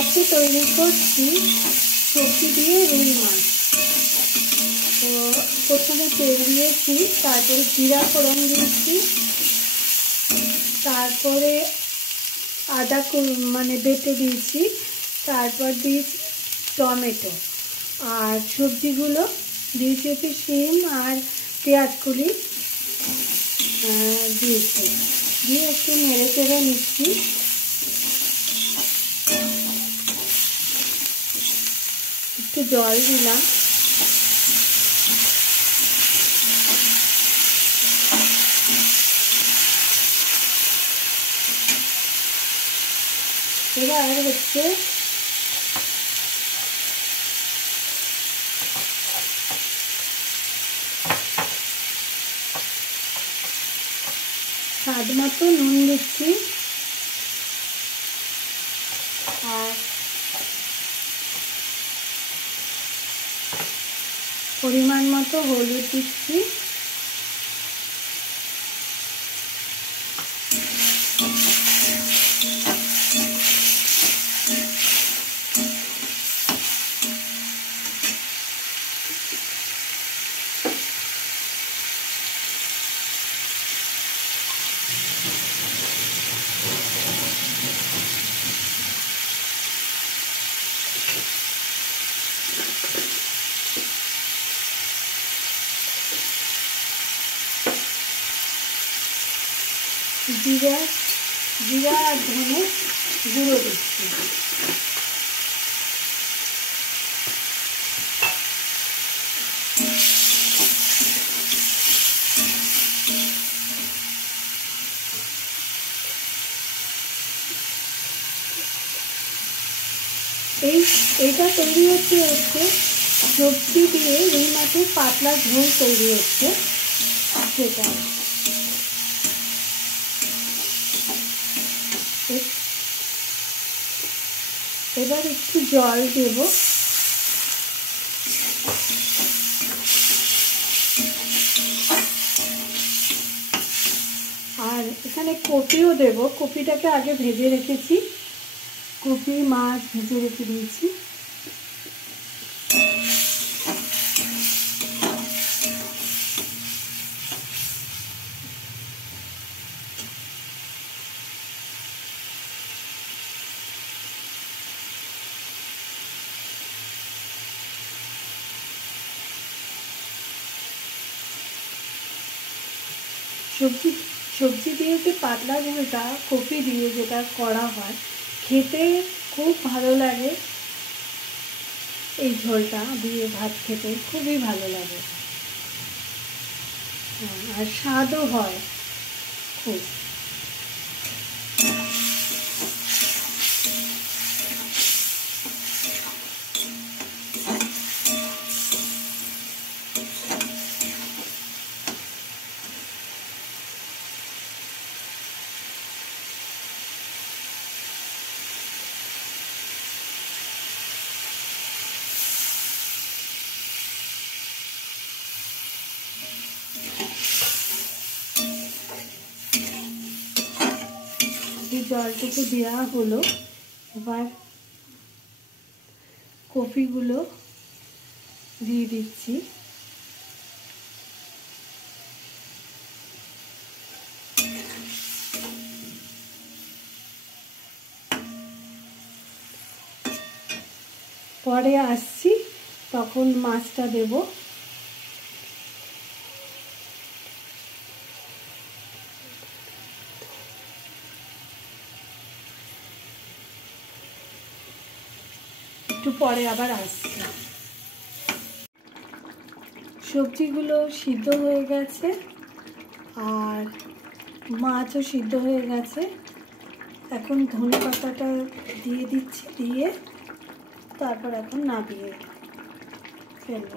আজকে তৈরি করছি সবজি দিয়ে রুই মাছ। তো প্রথমে তেল দিয়েছি, তারপরে জিরা ফোড়ন দিয়েছি, তারপরে আদা বেটে দিয়েছি, তারপর দিয়েছি টমেটো, আর সবজিগুলো দিয়েছি হচ্ছে শিম আর পেঁয়াজ কুলি দিয়েছি, দিয়ে একটু নেড়ে চেড়ে নিচ্ছি। একটু জল দিলাম, এবার হচ্ছে স্বাদ মতো নুন দিচ্ছি, আর পরিমাণ মতো হলুদ দিচ্ছি, জিরা আর ধনে গুঁড়ো দিচ্ছি। এইটা তৈরি হচ্ছে সবজি দিয়ে রুই মাছের পাতলা ঝোল তৈরি হচ্ছে সেটা। এবার একটু জল দেব, আর এখানে কপিও দেব। কপিটাকে আগে ভেজে রেখেছি, কপি মাছ ভেজে রেখে দিয়েছি। সবজি দিয়ে যে পাতলা ঝোলটা কপি দিয়ে যেটা করা হয়, খেতে খুব ভালো লাগে। এই ঝোলটা দিয়ে ভাত খেতে খুবই ভালো লাগে, আর স্বাদও হয় খুব। জলটুকু দেওয়া হলো, এবার কপিগুলো দিয়ে দিচ্ছি। পরে আসছি, তখন মাছটা দেব। একটু পরে আবার আসছি। সবজিগুলো সিদ্ধ হয়ে গেছে আর মাছও সিদ্ধ হয়ে গেছে। এখন ধনে পাতাটা দিয়ে দিচ্ছি, দিয়ে তারপর এখন নামিয়ে ফেলব।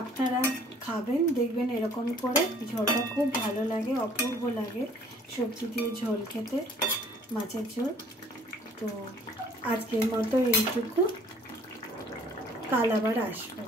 আপনারা খাবেন, দেখবেন এরকম করে ঝোলটা খুব ভালো লাগে, অপূর্ব লাগে সবজি দিয়ে ঝোল খেতে, মাছের ঝোল। তো আজকের মতো এইটুকু, কাল আবার আসবো।